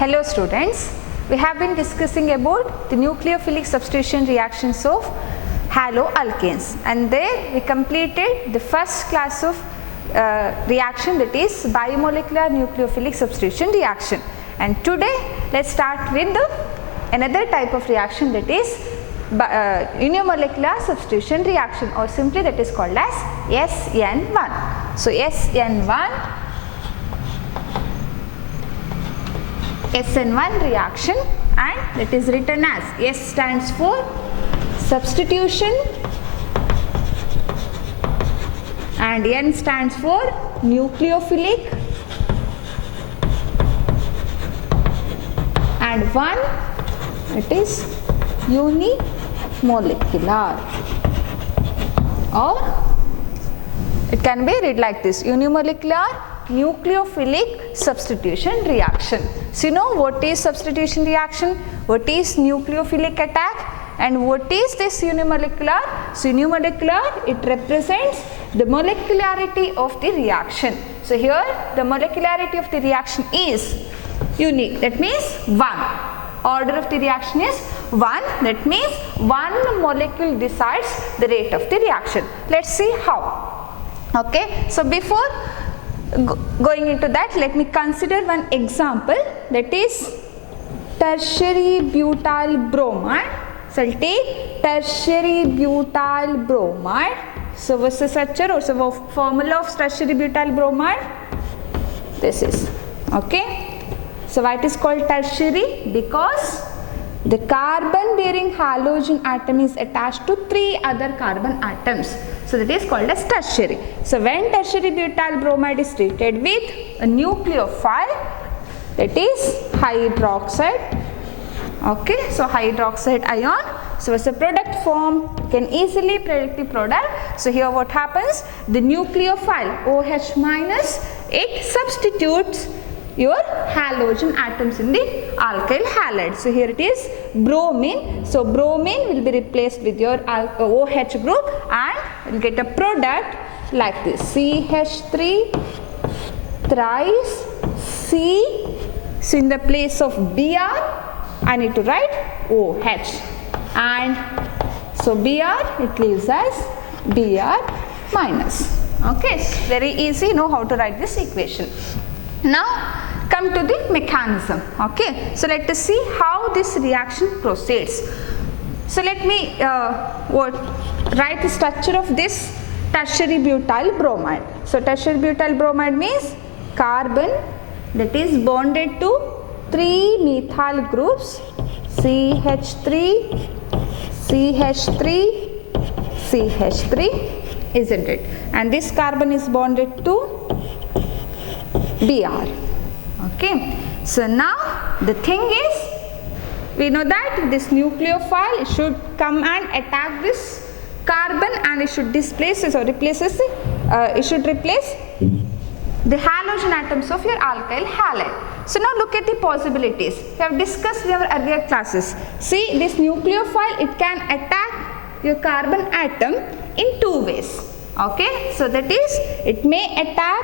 Hello students, we have been discussing about the nucleophilic substitution reactions of haloalkanes, and there we completed the first class of reaction, that is biomolecular nucleophilic substitution reaction. And today let's start with another type of reaction, that is unimolecular substitution reaction, or simply that is called as SN1. So SN1 reaction, and it is written as S stands for substitution and N stands for nucleophilic and 1 it is unimolecular, or it can be read like this: unimolecular nucleophilic substitution reaction. So you know what is substitution reaction, what is nucleophilic attack, and what is this unimolecular? So unimolecular, it represents the molecularity of the reaction. So here the molecularity of the reaction is unique, that means 1. Order of the reaction is 1, that means one molecule decides the rate of the reaction. Let's see how. Okay, so before going into that, let me consider one example, that is tertiary butyl bromide. So I'll take tertiary butyl bromide. So what's the structure or so formula of tertiary butyl bromide? This is, okay. So why it is called tertiary? Because the carbon bearing halogen atom is attached to 3 other carbon atoms. So that is called as tertiary. So when tertiary butyl bromide is treated with a nucleophile, that is hydroxide. Okay, so hydroxide ion. So as a product form, you can easily predict the product. So here what happens? The nucleophile OH minus, it substitutes your halogen atoms in the alkyl halide. So here it is bromine. So bromine will be replaced with your OH group, and you will get a product like this: CH3 thrice C. So in the place of Br, I need to write OH, and so Br, it leaves as Br minus. Okay, it's very easy, you know how to write this equation. Now come to the mechanism. Okay, so let us see how this reaction proceeds. So let me write the structure of this tertiary butyl bromide. So tertiary butyl bromide means carbon that is bonded to 3 methyl groups, CH3, CH3, CH3, isn't it? And this carbon is bonded to Br. Okay, so now the thing is, we know that this nucleophile should come and attack this carbon, and it should displace or replaces it should replace the halogen atoms of your alkyl halide. So now look at the possibilities. We have discussed in our earlier classes. See, this nucleophile, it can attack your carbon atom in 2 ways. Okay, so that is, it may attack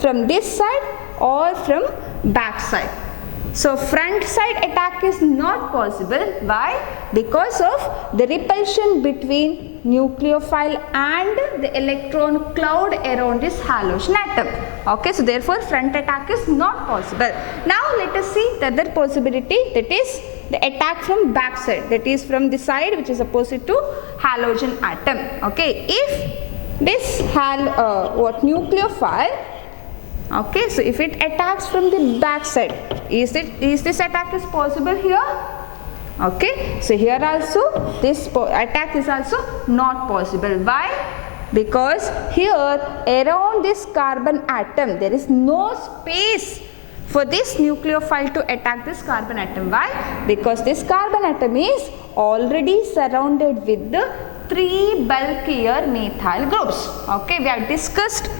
from this side or from back side. So front side attack is not possible. Why? Because of the repulsion between nucleophile and the electron cloud around this halogen atom. Okay, so therefore front attack is not possible. Now let us see the other possibility, that is the attack from back side, that is from the side which is opposite to halogen atom. Okay, if this nucleophile, okay, so if it attacks from the back side, is this attack is possible here? Okay, so here also this attack is also not possible. Why? Because here around this carbon atom there is no space for this nucleophile to attack this carbon atom. Why? Because this carbon atom is already surrounded with the 3 bulkier methyl groups. Okay, we have discussed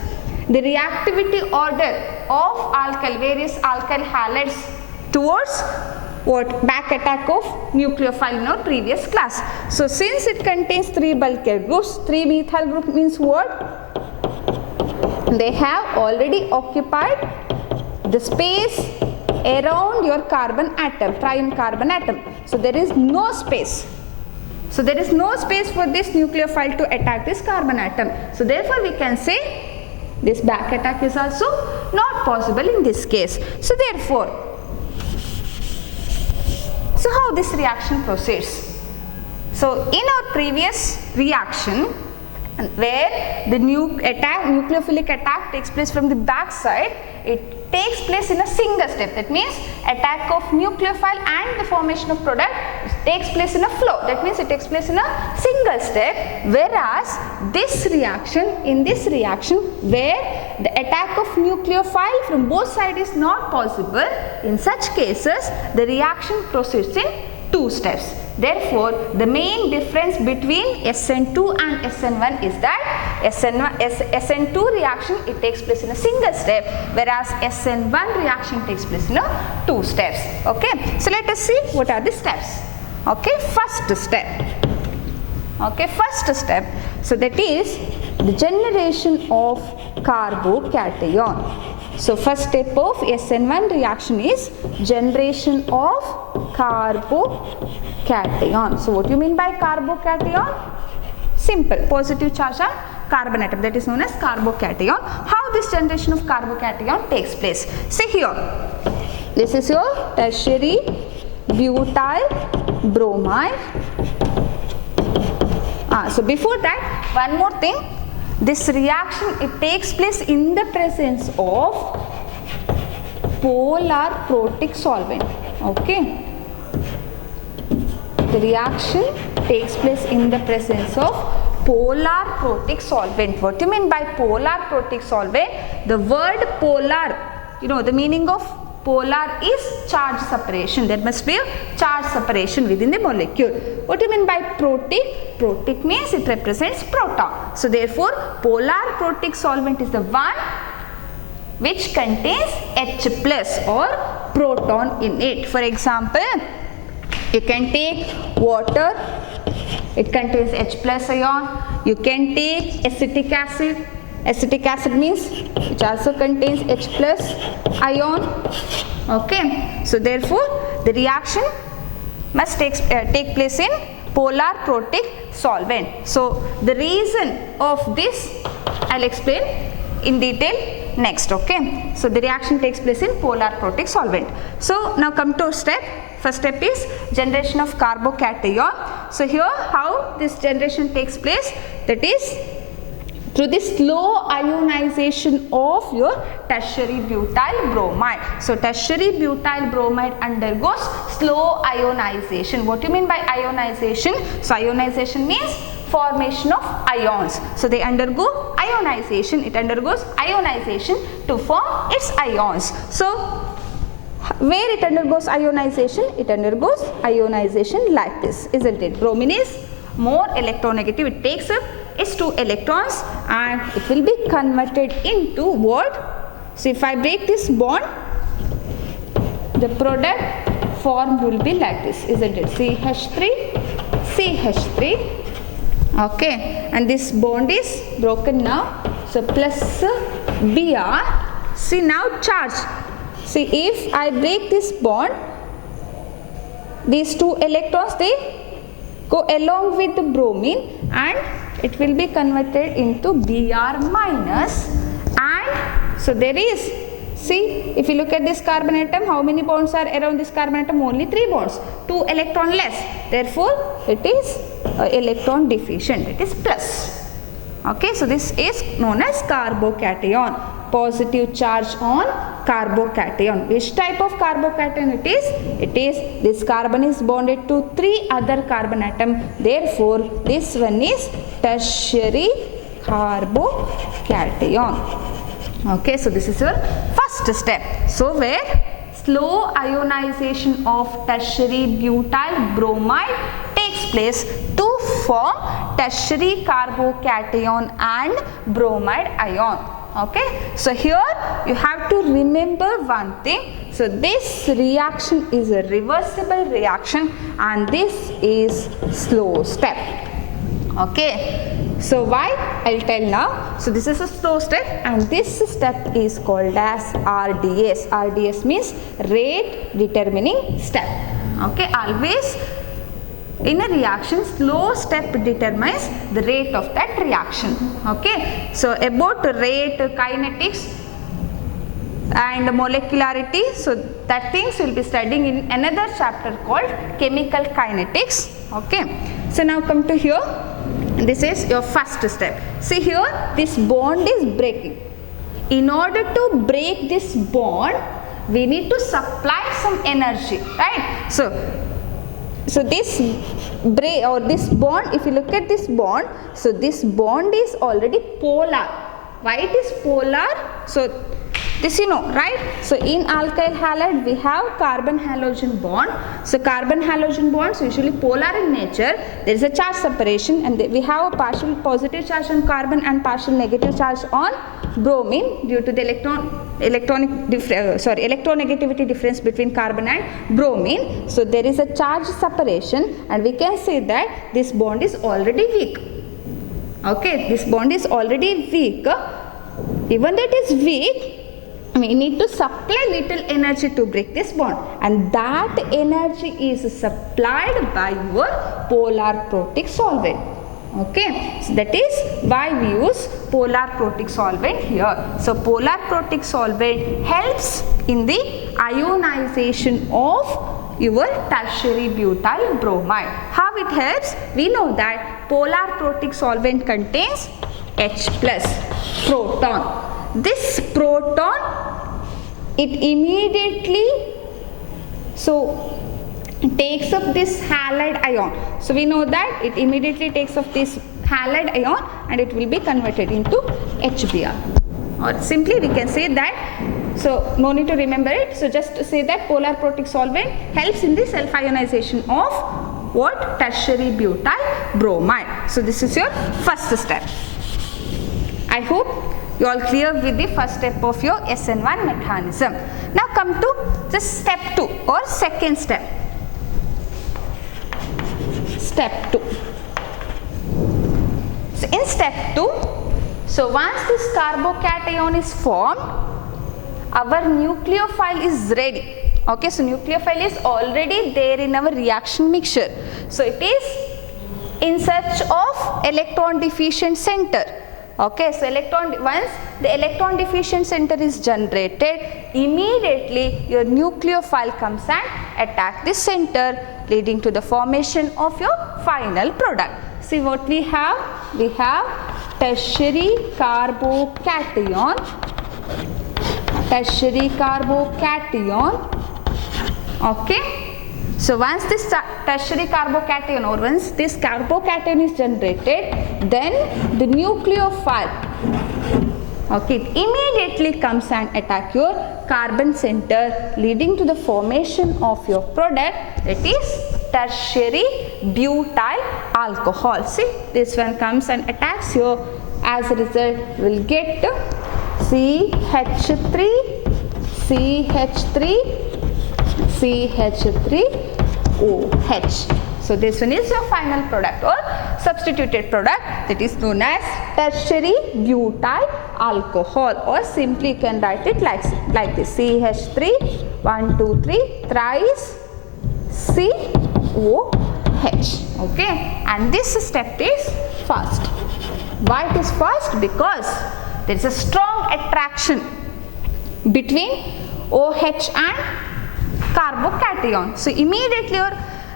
the reactivity order of various alkyl halides towards back attack of nucleophile in our previous class. So since it contains 3 bulkier groups, 3 methyl group means what? They have already occupied the space around your carbon atom, triune carbon atom. So there is no space. So there is no space for this nucleophile to attack this carbon atom. So therefore we can say this back attack is also not possible in this case. So therefore, so how this reaction proceeds? So in our previous reaction, where the nucleophilic attack takes place from the back side, it takes place in a single step. That means attack of nucleophile and the formation of product takes place in a flow. That means it takes place in a single step, whereas this reaction, in this reaction where the attack of nucleophile from both sides is not possible, in such cases the reaction proceeds in two steps. Therefore, the main difference between SN2 and SN1 is that SN2 reaction, it takes place in a single step, whereas SN1 reaction takes place in a two steps. Okay, so let us see what are the steps. Okay, first step. Okay, first step, so that is the generation of carbocation. So first step of SN1 reaction is generation of carbocation. So what do you mean by carbocation? Simple, positive charge on carbon atom, that is known as carbocation. How this generation of carbocation takes place? See here, this is your tertiary butyl bromide. So before that, one more thing. This reaction, it takes place in the presence of polar protic solvent. Okay, the reaction takes place in the presence of polar protic solvent. What do you mean by polar protic solvent? The word polar, you know, the meaning of polar is charge separation. There must be a charge separation within the molecule. What do you mean by protic? Protic means it represents proton. So therefore, polar protic solvent is the one which contains H plus or proton in it. For example, you can take water, it contains H plus ion. You can take acetic acid. Acetic acid means which also contains H plus ion. Okay, so therefore the reaction must take place in polar protic solvent. So the reason of this I'll explain in detail next. Okay, so the reaction takes place in polar protic solvent. So now come to step. First step is generation of carbocation. So here how this generation takes place, that is through the slow ionization of your tertiary butyl bromide. So tertiary butyl bromide undergoes slow ionization. What do you mean by ionization? So ionization means formation of ions. So they undergo ionization, it undergoes ionization to form its ions. So where it undergoes ionization? It undergoes ionization like this, isn't it? Bromine is more electronegative, it takes up its 2 electrons and it will be converted into what? So if I break this bond, the product form will be like this, isn't it? CH3, CH3. Okay, and this bond is broken now. So plus Br. See now charge. See, if I break this bond, these 2 electrons, they go along with the bromine and it will be converted into Br minus, and so there is, see, if you look at this carbon atom, how many bonds are around this carbon atom? Only 3 bonds, 2 electron less, therefore it is electron deficient, it is plus. Okay, so this is known as carbocation, positive charge on carbocation. Which type of carbocation it is? It is this carbon is bonded to 3 other carbon atom, therefore this one is tertiary carbocation. Okay, so this is your first step. So where slow ionization of tertiary butyl bromide takes place to form tertiary carbocation and bromide ion. Okay, so here you have to remember one thing. So this reaction is a reversible reaction and this is slow step. Okay, So why? I'll tell now. So this is a slow step, and this step is called as RDS. RDS means rate determining step. Okay, always in a reaction, slow step determines the rate of that reaction. Okay, so about rate, kinetics and molecularity, so that things we'll be studying in another chapter called chemical kinetics. Okay, so now come to here. This is your first step. See here, this bond is breaking. In order to break this bond, we need to supply some energy, right? So this break or this bond, if you look at this bond, so this bond is already polar. Why it is polar? So this you know, right? So in alkyl halide we have carbon halogen bond. So carbon halogen bonds usually polar in nature. There is a charge separation, and we have a partial positive charge on carbon and partial negative charge on bromine due to the electronegativity difference between carbon and bromine. So there is a charge separation, and we can say that this bond is already weak. Okay, this bond is already weak. Even though it is weak, we need to supply little energy to break this bond, and that energy is supplied by your polar protic solvent. Okay, so that is why we use polar protic solvent here. So polar protic solvent helps in the ionization of your tertiary butyl bromide. How it helps? We know that polar protic solvent contains H plus proton. This proton, it immediately takes up this halide ion. So we know that it immediately takes up this halide ion, and it will be converted into HBr. Or simply we can say that, so no need to remember it. So just to say that polar protic solvent helps in the self ionization of what? Tertiary butyl bromide. So this is your first step. I hope you all clear with the first step of your SN1 mechanism. Now come to the step 2 or second step. Step 2. So in step 2, so once this carbocation is formed, our nucleophile is ready. Okay, so nucleophile is already there in our reaction mixture. So it is in search of electron deficient center. Okay, so once the electron deficient center is generated, immediately your nucleophile comes and attack this center, leading to the formation of your final product. See what we have? We have tertiary carbocation. Tertiary carbocation. Okay. So once this tertiary carbocation or once this carbocation is generated, then the nucleophile, okay, it immediately comes and attack your carbon center, leading to the formation of your product, that is tertiary butyl alcohol. See, this one comes and attacks you. As a result, we'll get CH3, CH3, CH3OH. So this one is your final product or substituted product, that is known as tertiary butyl alcohol, or simply you can write it like this: CH3, 1, 2, 3, thrice COH. Okay, and this step is fast. Why it is fast? Because there is a strong attraction between OH and carbocation. So immediately your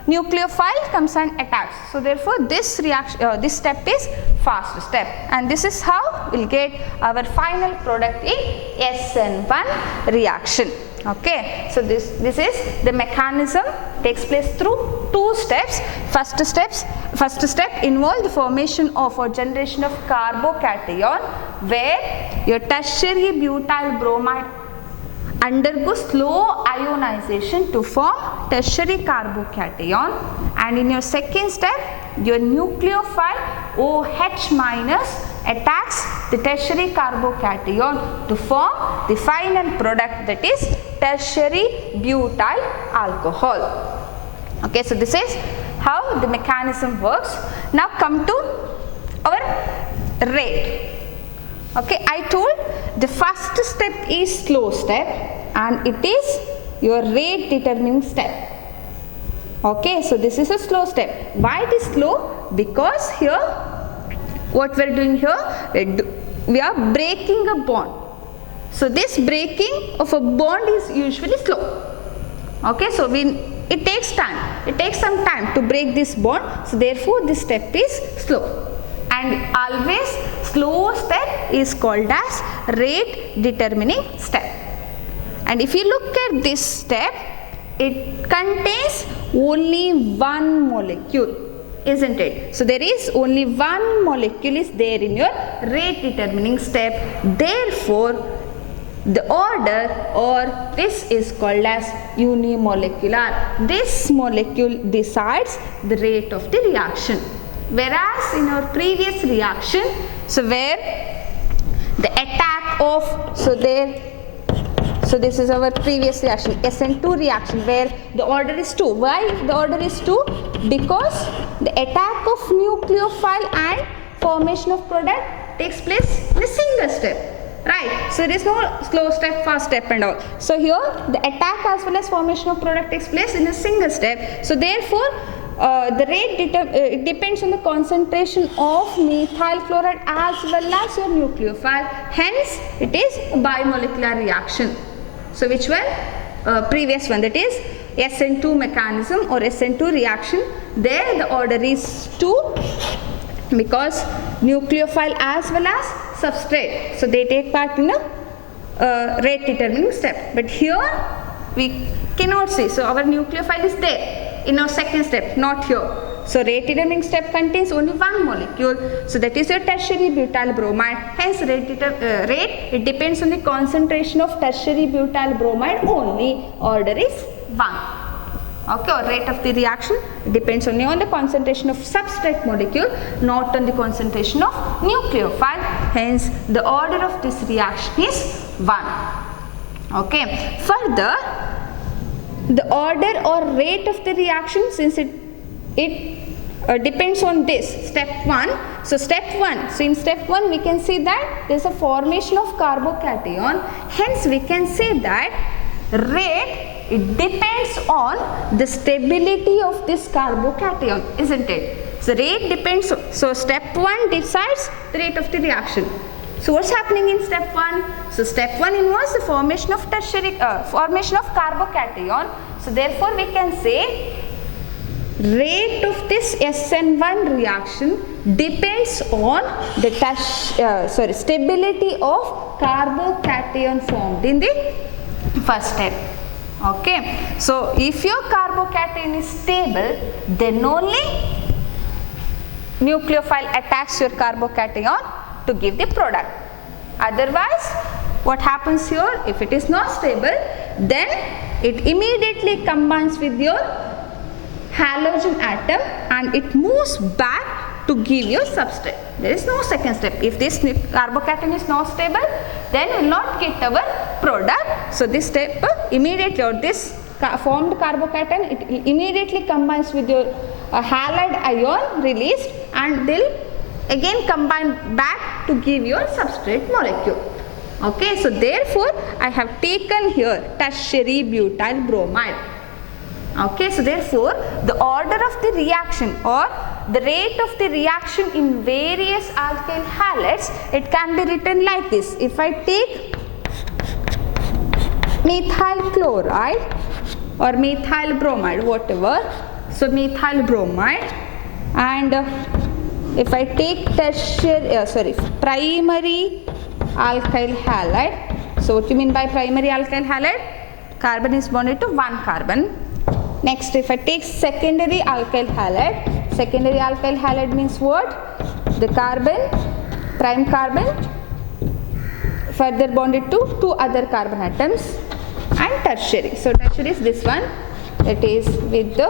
nucleophile comes and attacks. So therefore this reaction, this step is fast step, and this is how we'll get our final product in SN1 reaction. Okay, so this is the mechanism, takes place through two steps. First step involves the formation of or generation of carbocation, where your tertiary butyl bromide undergoes slow ionization to form tertiary carbocation, and in your second step your nucleophile OH minus attacks the tertiary carbocation to form the final product, that is tertiary butyl alcohol. Okay, so this is how the mechanism works. Now come to our rate. Okay, I told the first step is slow step and it is your rate determining step. Okay, so this is a slow step. Why it is slow? Because here what we are doing here, we are breaking a bond. So this breaking of a bond is usually slow. Okay, so it takes time. It takes some time to break this bond. So therefore this step is slow. And always slow step is called as rate determining step. And if you look at this step, it contains only one molecule, isn't it? So there is only one molecule is there in your rate determining step. Therefore the order or this is called as unimolecular. This molecule decides the rate of the reaction. Whereas in our previous reaction, so where the attack of, so this is our previous reaction, SN2 reaction, where the order is 2. Why the order is 2? Because the attack of nucleophile and formation of product takes place in a single step. Right, so there is no slow step, fast step and all. So here the attack as well as formation of product takes place in a single step. So therefore the rate it depends on the concentration of methyl chloride as well as your nucleophile. Hence it is a bimolecular reaction. So which one? Previous one, that is SN2 mechanism or SN2 reaction. There the order is 2 because nucleophile as well as substrate, so they take part in a rate determining step. But here we cannot see, so our nucleophile is there in our second step, not here. So rate determining step contains only one molecule, so that is your tertiary butyl bromide. Hence rate it depends on the concentration of tertiary butyl bromide only. Order is 1. Okay, or rate of the reaction depends only on the concentration of substrate molecule, not on the concentration of nucleophile. Hence the order of this reaction is 1. Okay, further the order or rate of the reaction, since it depends on this step 1. So step 1, so in step 1 we can see that there is a formation of carbocation. Hence we can say that rate, it depends on the stability of this carbocation, isn't it? So rate depends, so step 1 decides the rate of the reaction. So what's happening in step 1? So step 1 involves the formation of formation of carbocation. So therefore we can say rate of this SN1 reaction depends on the stability of carbocation formed in the first step. Okay, so if your carbocation is stable, then only nucleophile attacks your carbocation to give the product. Otherwise, what happens here? If it is not stable, then it immediately combines with your halogen atom and it moves back to give your substrate. There is no second step. If this carbocation is not stable, then we will not get our product. So this step immediately, or this formed carbocation, it immediately combines with your halide ion released and they'll again combine back to give your substrate molecule. Okay, so therefore I have taken here tertiary butyl bromide. Okay, so therefore the order of the reaction or the rate of the reaction in various alkyl halides, it can be written like this. If I take methyl chloride or methyl bromide, whatever, so methyl bromide, and if I take primary alkyl halide. So what do you mean by primary alkyl halide? Carbon is bonded to one carbon. Next, if I take secondary alkyl halide means what? The carbon, prime carbon, further bonded to two other carbon atoms, and tertiary. So tertiary is this one. It is with the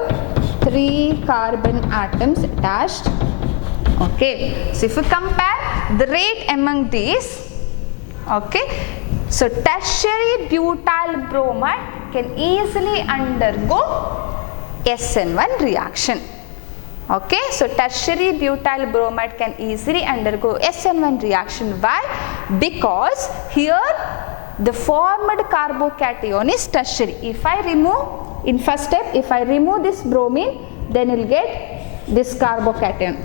3 carbon atoms attached. Okay, so if you compare the rate among these, okay, so tertiary butyl bromide can easily undergo SN1 reaction. Okay, so tertiary butyl bromide can easily undergo SN1 reaction. Why? Because here the formed carbocation is tertiary. If I remove, in first step, if I remove this bromine, then you will get this carbocation.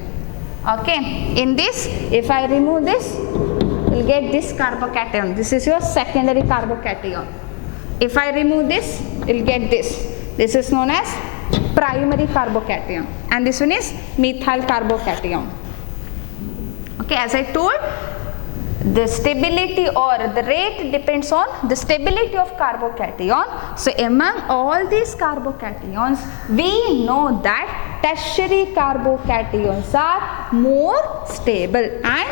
Okay, in this, if I remove this, you will get this carbocation. This is your secondary carbocation. If I remove this, you will get this. This is known as primary carbocation, and this one is methyl carbocation. Okay, as I told, the stability or the rate depends on the stability of carbocation. So among all these carbocations, we know that tertiary carbocations are more stable, and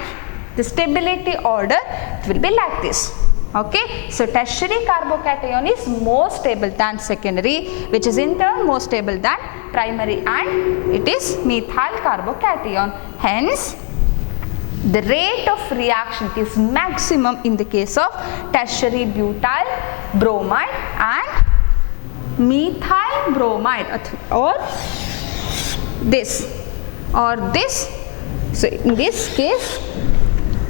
the stability order will be like this. Okay, so tertiary carbocation is more stable than secondary, which is in turn more stable than primary, and it is methyl carbocation. Hence, the rate of reaction is maximum in the case of tertiary butyl bromide and methyl bromide, or this or this. So in this case,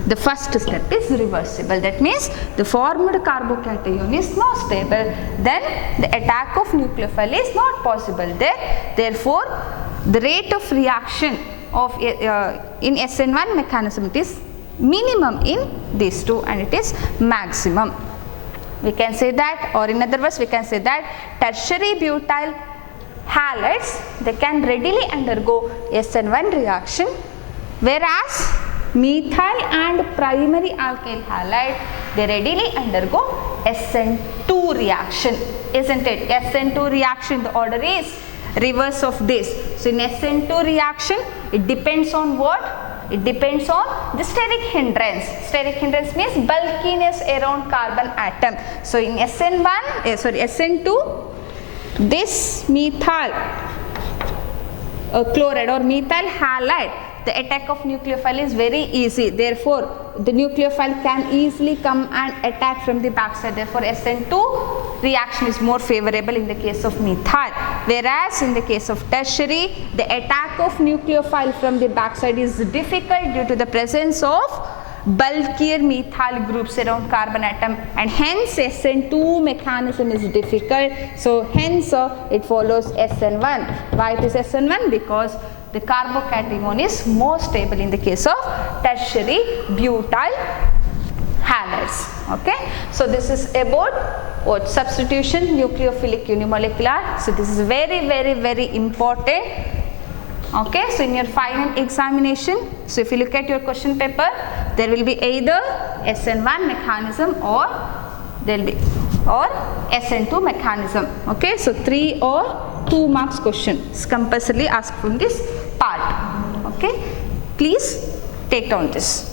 the first step is reversible. That means the formed carbocation is not stable, then the attack of nucleophile is not possible there. Therefore, the rate of reaction of in SN1 mechanism, it is minimum in these two, and it is maximum. We can say that, or in other words, we can say that tertiary butyl halides, they can readily undergo SN1 reaction, whereas methyl and primary alkyl halide, they readily undergo SN2 reaction, isn't it? SN2 reaction, the order is reverse of this. So in SN2 reaction, it depends on what? It depends on the steric hindrance. Steric hindrance means bulkiness around carbon atom. So in SN2, this methyl chloride or methyl halide, the attack of nucleophile is very easy. Therefore, the nucleophile can easily come and attack from the backside. Therefore, SN2 reaction is more favorable in the case of methyl. Whereas in the case of tertiary, the attack of nucleophile from the backside is difficult due to the presence of bulkier methyl groups around carbon atom, and hence SN2 mechanism is difficult. So hence it follows SN1. Why it is SN1? Because the carbocation is more stable in the case of tertiary butyl halides. Okay, so this is about what? Substitution nucleophilic unimolecular. So this is very important. Okay, so in your final examination, so if you look at your question paper, there will be either SN1 mechanism or there will be or SN2 mechanism. Okay, so 3 or 2 marks question is compulsorily asked from this part. Okay, please take down this.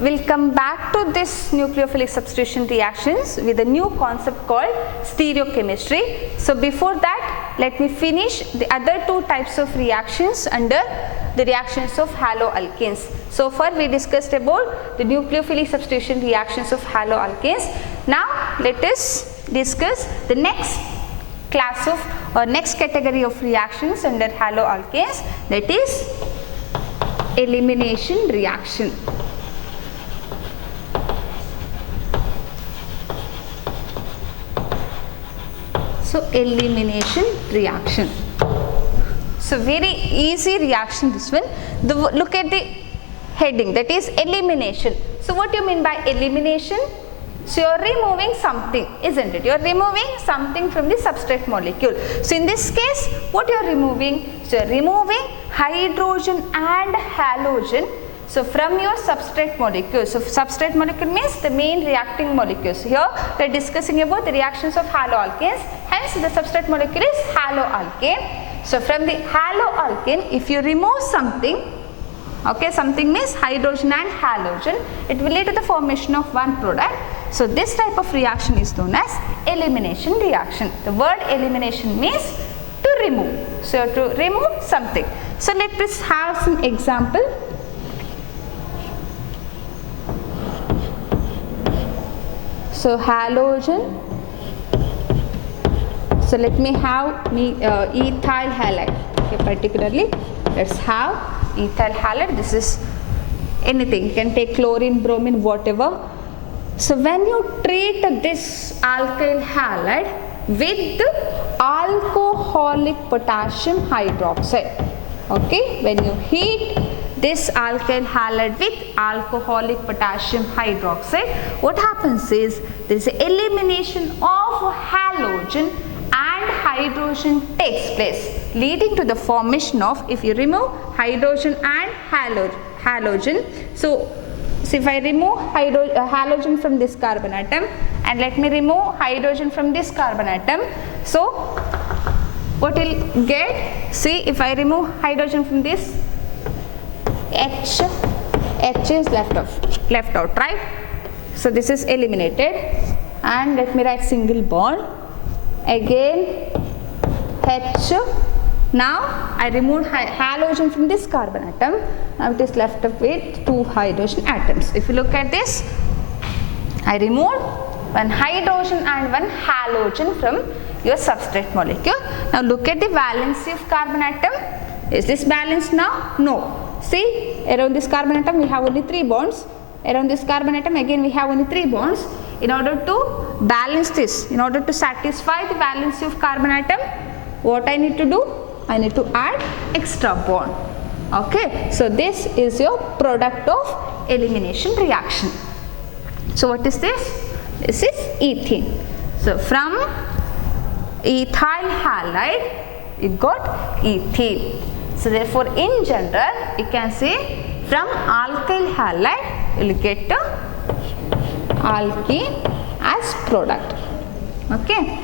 We'll come back to this nucleophilic substitution reactions with a new concept called stereochemistry. So before that, let me finish the other 2 types of reactions under the reactions of haloalkanes. So far we discussed about the nucleophilic substitution reactions of haloalkanes. Now let us discuss the next class of or next category of reactions under haloalkanes, that is elimination reaction. So elimination reaction. So very easy reaction this one. Look at the heading, that is elimination. So what do you mean by elimination? So you are removing something, isn't it? You are removing something from the substrate molecule. So in this case, what you are removing? So you are removing hydrogen and halogen. So from your substrate molecule. So substrate molecule means the main reacting molecules. Here we are discussing about the reactions of haloalkanes. Hence the substrate molecule is haloalkane. So from the haloalkane, if you remove something, okay, something means hydrogen and halogen, it will lead to the formation of one product. So this type of reaction is known as elimination reaction. The word elimination means to remove. So to remove something. So let us have some example. So halogen. So let me have ethyl halide. Okay, particularly let's have ethyl halide. This is anything, you can take chlorine, bromine, whatever. So when you treat this alkyl halide with alcoholic potassium hydroxide, okay, when you heat this alkyl halide with alcoholic potassium hydroxide, what happens is there is elimination of halogen and hydrogen takes place, leading to the formation of, if you remove hydrogen and halogen, so if I remove halogen from this carbon atom and let me remove hydrogen from this carbon atom, so what will get? See, if I remove hydrogen from this, H is left out, right? So this is eliminated, and let me write single bond. Again H. Now I removed halogen from this carbon atom. Now it is left up with two hydrogen atoms. If you look at this, I removed one hydrogen and one halogen from your substrate molecule. Now look at the valency of carbon atom. Is this balanced now? No. See, around this carbon atom we have only 3 bonds. Around this carbon atom again we have only 3 bonds. In order to balance this, in order to satisfy the valency of carbon atom, what I need to do? I need to add extra bond. Okay, so this is your product of elimination reaction. So what is this? This is ethene. So from ethyl halide you got ethene. So therefore in general you can say from alkyl halide you will get alkene as product. Okay,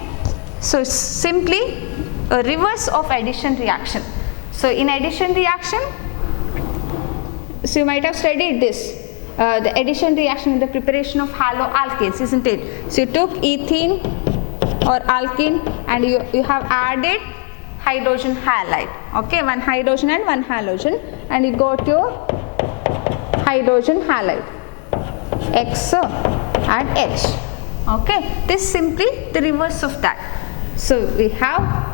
so simply a reverse of addition reaction. So in addition reaction, so you might have studied this, the addition reaction in the preparation of haloalkanes, isn't it? So you took ethene or alkene and you have added hydrogen halide, okay, one hydrogen and one halogen, and you got your hydrogen halide, X and H. Okay, this is simply the reverse of that. So we have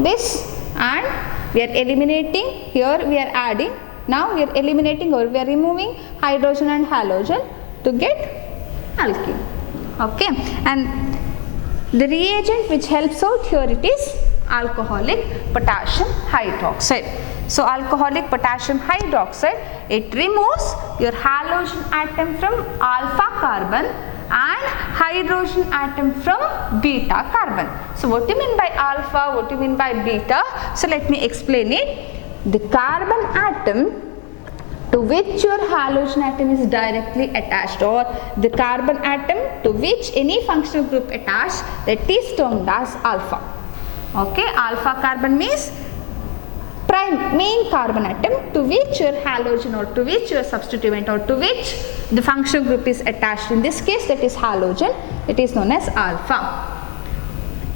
this and we are eliminating, here we are adding, now we are eliminating or we are removing hydrogen and halogen to get alkene. Okay, and the reagent which helps out here it is alcoholic potassium hydroxide. So alcoholic potassium hydroxide, it removes your halogen atom from alpha carbon and hydrogen atom from beta carbon. So what do you mean by alpha, what do you mean by beta? So let me explain it. The carbon atom to which your halogen atom is directly attached, or the carbon atom to which any functional group attached, that is termed as alpha. Okay, alpha carbon means prime main carbon atom to which your halogen or to which your substituent or to which the functional group is attached. In this case that is halogen, it is known as alpha.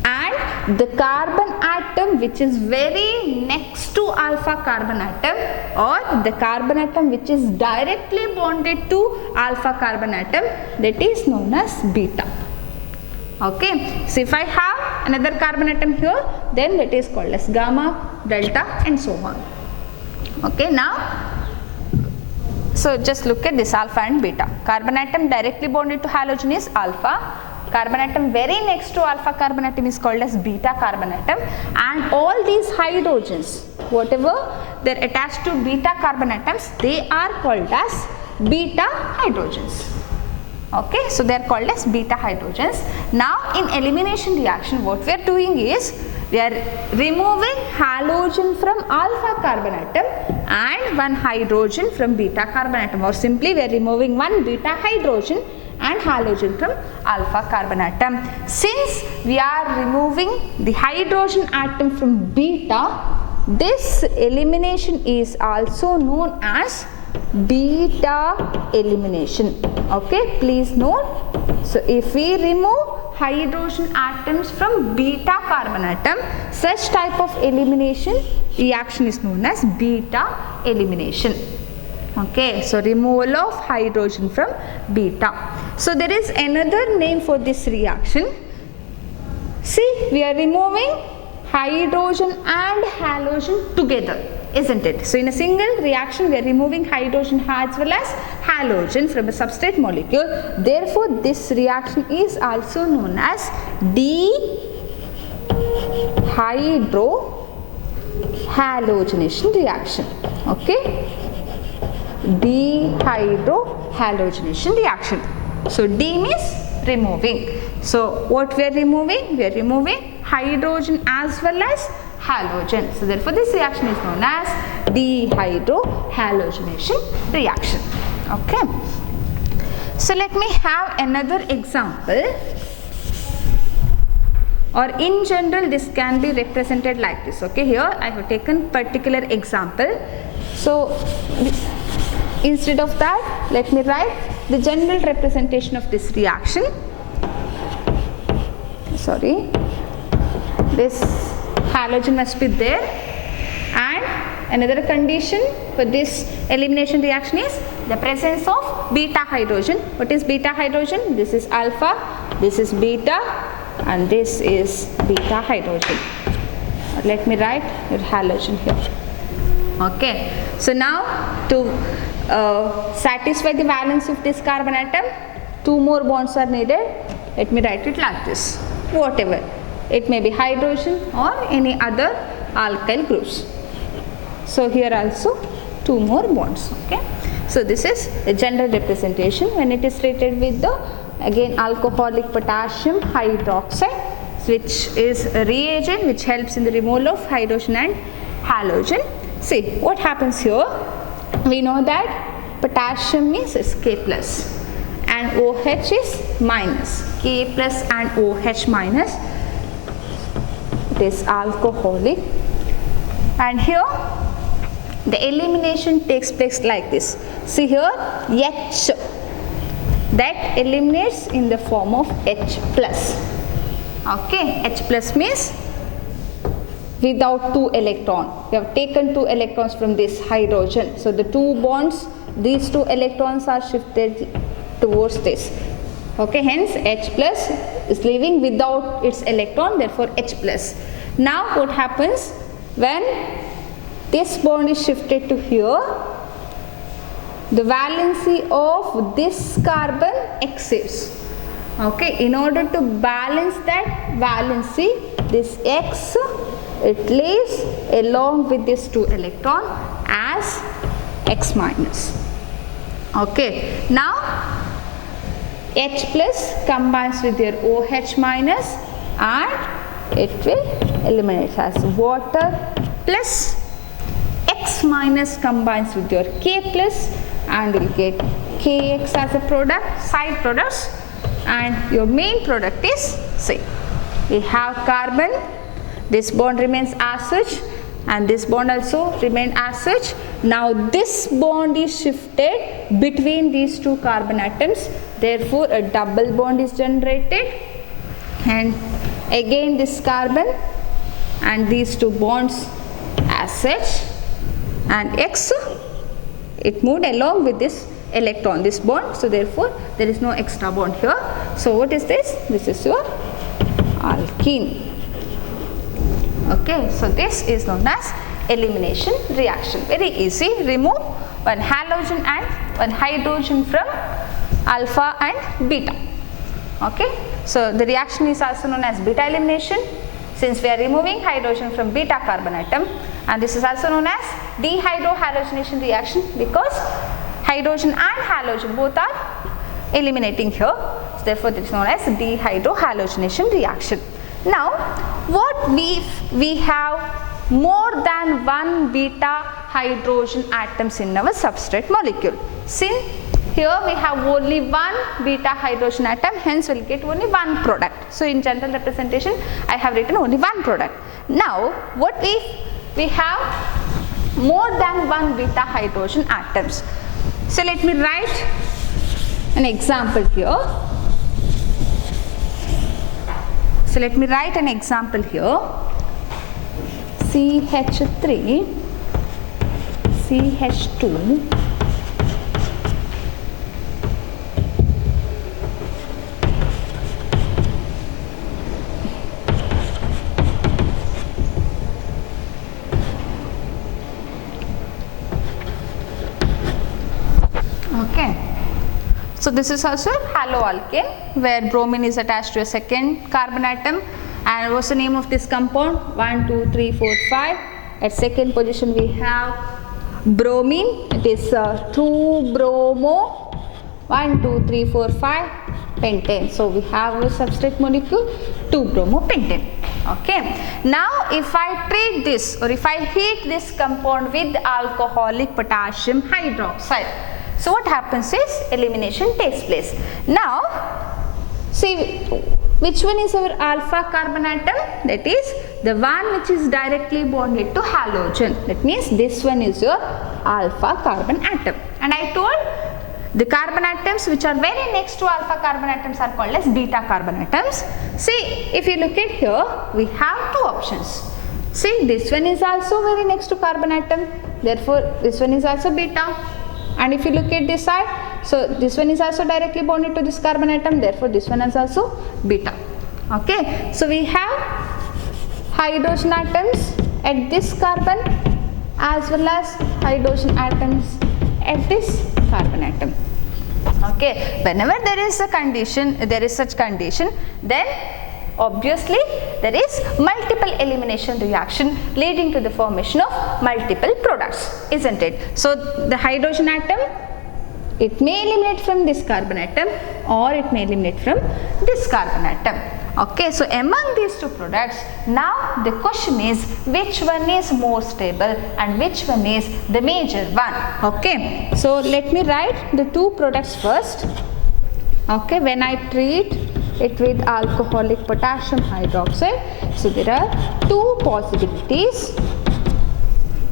And the carbon atom which is very next to alpha carbon atom, or the carbon atom which is directly bonded to alpha carbon atom, that is known as beta. Okay, so if I have another carbon atom here, then that is called as gamma, delta and so on. Okay, now so just look at this alpha and beta. Carbon atom directly bonded to halogen is alpha. Carbon atom very next to alpha carbon atom is called as beta carbon atom, and all these hydrogens, whatever they are attached to beta carbon atoms, they are called as beta hydrogens. Okay, so they are called as beta hydrogens. Now in elimination reaction, what we are doing is we are removing halogen from alpha carbon atom and one hydrogen from beta carbon atom, or simply we are removing one beta hydrogen and halogen from alpha carbon atom. Since we are removing the hydrogen atom from beta, this elimination is also known as beta elimination. Okay, please note. So if we remove hydrogen atoms from beta carbon atom, such type of elimination reaction is known as beta elimination. Okay, so removal of hydrogen from beta. So there is another name for this reaction. See, we are removing hydrogen and halogen together, isn't it? So in a single reaction we are removing hydrogen as well as halogen from a substrate molecule. Therefore this reaction is also known as dehydrohalogenation reaction. Okay, dehydrohalogenation reaction. So D means removing. So what we are removing? We are removing hydrogen as well as halogen. So therefore this reaction is known as dehydrohalogenation reaction. Okay. So let me have another example, or in general this can be represented like this. Okay, here I have taken particular example. So instead of that, let me write the general representation of this reaction. Sorry, this halogen must be there, and another condition for this elimination reaction is the presence of beta hydrogen. What is beta hydrogen? This is alpha, this is beta, and this is beta hydrogen. Let me write your halogen here. Okay, so now to satisfy the valence of this carbon atom, two more bonds are needed. Let me write it like this. Whatever, it may be hydrogen or any other alkyl groups. So here also two more bonds. Okay, so this is a general representation when it is treated with the again alcoholic potassium hydroxide, which is a reagent which helps in the removal of hydrogen and halogen. See what happens here. We know that potassium is K plus and OH is minus. K plus and OH minus, it is alcoholic, and here the elimination takes place like this. See here, H, that eliminates in the form of H plus. Okay, H plus means without two electrons. We have taken two electrons from this hydrogen. So the two bonds, these two electrons are shifted towards this. Okay, hence H plus is leaving without its electron, therefore H plus. Now what happens when this bond is shifted to here? The valency of this carbon exceeds. Okay, in order to balance that valency, this X, it leaves along with this two electron as X minus. Okay, now H plus combines with your OH minus and it will eliminate as water, plus X minus combines with your K plus and will get KX as a product, side products, and your main product is C. We have carbon, this bond remains as such and this bond also remain as such. Now this bond is shifted between these two carbon atoms, therefore a double bond is generated, and again this carbon and these two bonds as such, and X, it moved along with this electron, this bond, so therefore there is no extra bond here. So what is this? This is your alkene. Okay, so this is known as elimination reaction. Very easy. Remove one halogen and one hydrogen from alpha and beta. Okay, so the reaction is also known as beta elimination, since we are removing hydrogen from beta carbon atom, and this is also known as dehydrohalogenation reaction because hydrogen and halogen both are eliminating here. So therefore this is known as dehydrohalogenation reaction. Now what if we have more than one beta hydrogen atoms in our substrate molecule? Since here we have only one beta hydrogen atom, hence we will get only one product. So in general representation I have written only one product. Now what if we have more than one beta hydrogen atoms? So let me write an example here. So let me write an example here. CH3, CH2, okay. So this is also haloalkane where bromine is attached to a second carbon atom. And what's the name of this compound? 1, 2, 3, 4, 5. At second position we have bromine. It is 2-bromo. 1, 2, 3, 4, 5 pentane. So we have a substrate molecule 2-bromopentane. Okay. Now if I treat this or if I heat this compound with alcoholic potassium hydroxide, so what happens is elimination takes place. Now see which one is our alpha carbon atom? That is the one which is directly bonded to halogen. That means this one is your alpha carbon atom. And I told the carbon atoms which are very next to alpha carbon atoms are called as beta carbon atoms. See, if you look at here, we have two options. See, this one is also very next to carbon atom, therefore this one is also beta. And if you look at this side, so this one is also directly bonded to this carbon atom, therefore this one is also beta. Okay, so we have hydrogen atoms at this carbon as well as hydrogen atoms at this carbon atom. Okay, whenever there is a condition, there is such condition, then obviously there is multiple elimination reaction leading to the formation of multiple products, isn't it? So the hydrogen atom, it may eliminate from this carbon atom or it may eliminate from this carbon atom. Okay, so among these two products, now the question is which one is more stable and which one is the major one. Okay, so let me write the two products first. Okay, when I treat it with alcoholic potassium hydroxide, so there are two possibilities.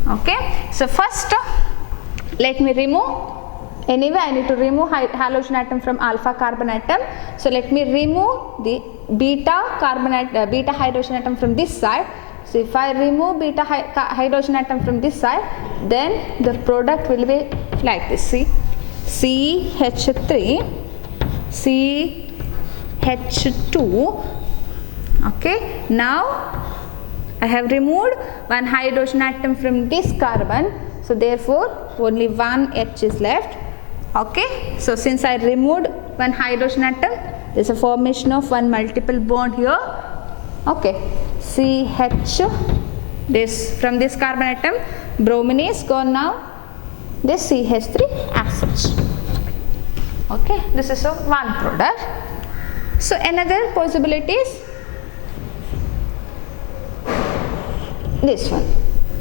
Okay, so first let me remove, anyway I need to remove halogen atom from alpha carbon atom. So let me remove the beta hydrogen atom from this side. So if I remove beta hydrogen atom from this side, then the product will be like this. See, CH3, CH2. Okay, now I have removed one hydrogen atom from this carbon, so therefore only one H is left. Okay, so since I removed one hydrogen atom, there is a formation of one multiple bond here. Okay, CH, this from this carbon atom, bromine is gone now, this CH3 as such. Okay, this is a one product. So another possibility is this one.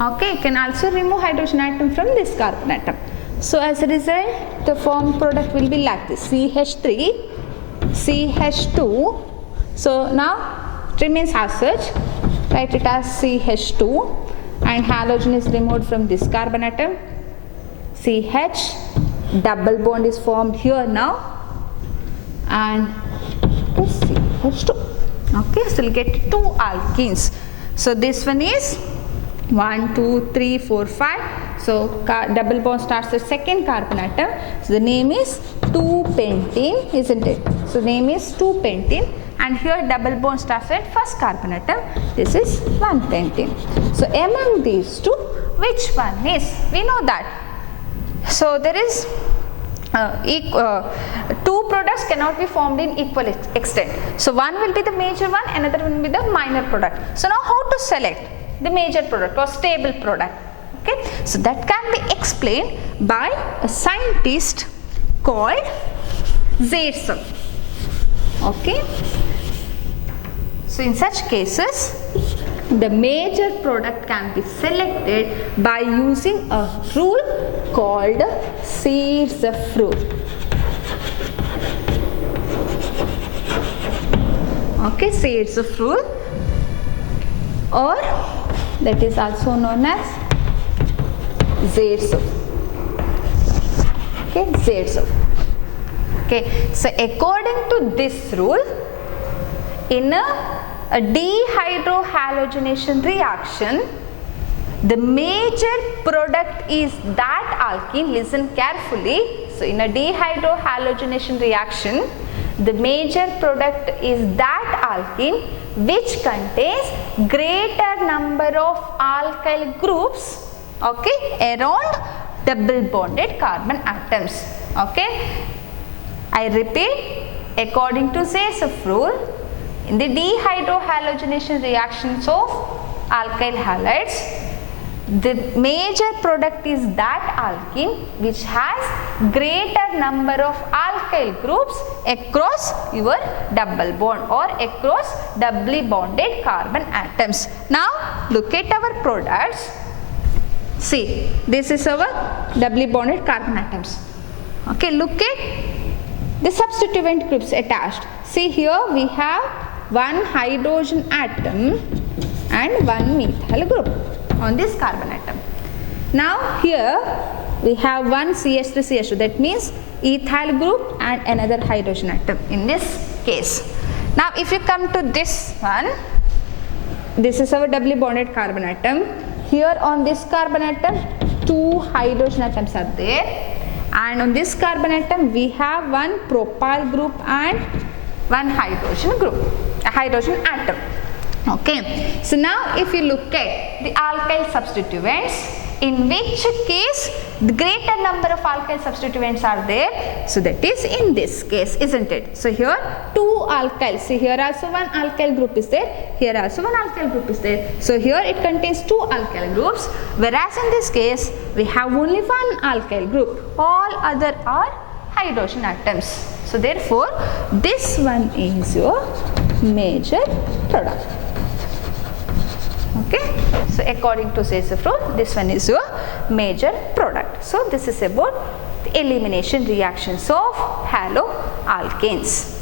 Okay, you can also remove hydrogen atom from this carbon atom. So as a result, the formed product will be like this: CH3, CH2. So now it remains as such. Write it as CH2, and halogen is removed from this carbon atom. CH, double bond is formed here now, and this CH2. Okay, so we'll get two alkenes. So this one is 1, 2, 3, 4, 5. So double bond starts the second carbon atom. So the name is 2-pentene, isn't it? So name is 2-pentene, and here double bond starts at first carbon atom. This is 1-pentene. So among these two, which one is? We know that. So there is two products cannot be formed in equal extent. So one will be the major one, another will be the minor product. So now how to select the major product or stable product? Okay, so that can be explained by a scientist called Zaitsev. Okay. So in such cases, the major product can be selected by using a rule called Zaitsev rule. Okay, Zaitsev rule, or that is also known as Zaitsev. Okay, Zaitsev. Okay, so according to this rule, in a dehydrohalogenation reaction, the major product is that alkene. Listen carefully. So in a dehydrohalogenation reaction, the major product is that alkene which contains greater number of alkyl groups, okay, around double bonded carbon atoms. Okay, I repeat, according to Zaitsev rule, in the dehydrohalogenation reactions of alkyl halides, the major product is that alkene which has greater number of alkyl groups across your double bond or across doubly bonded carbon atoms. Now look at our products. See, this is our doubly bonded carbon atoms. Okay, look at the substituent groups attached. See, here we have one hydrogen atom and one methyl group on this carbon atom. Now here we have one CH3CH2, that means ethyl group and another hydrogen atom in this case. Now if you come to this one, this is our doubly bonded carbon atom. Here on this carbon atom, two hydrogen atoms are there, and on this carbon atom we have one propyl group and one hydrogen group, a hydrogen atom. Okay, so now if you look at the alkyl substituents, in which case the greater number of alkyl substituents are there, so that is in this case, isn't it? So here two alkyls, see here also one alkyl group is there, here also one alkyl group is there, so here it contains two alkyl groups, whereas in this case we have only one alkyl group, all other are hydrogen atoms. So therefore this one is your major product. Okay, so according to Zaitsev rule, this one is your major product. So this is about the elimination reactions of haloalkanes.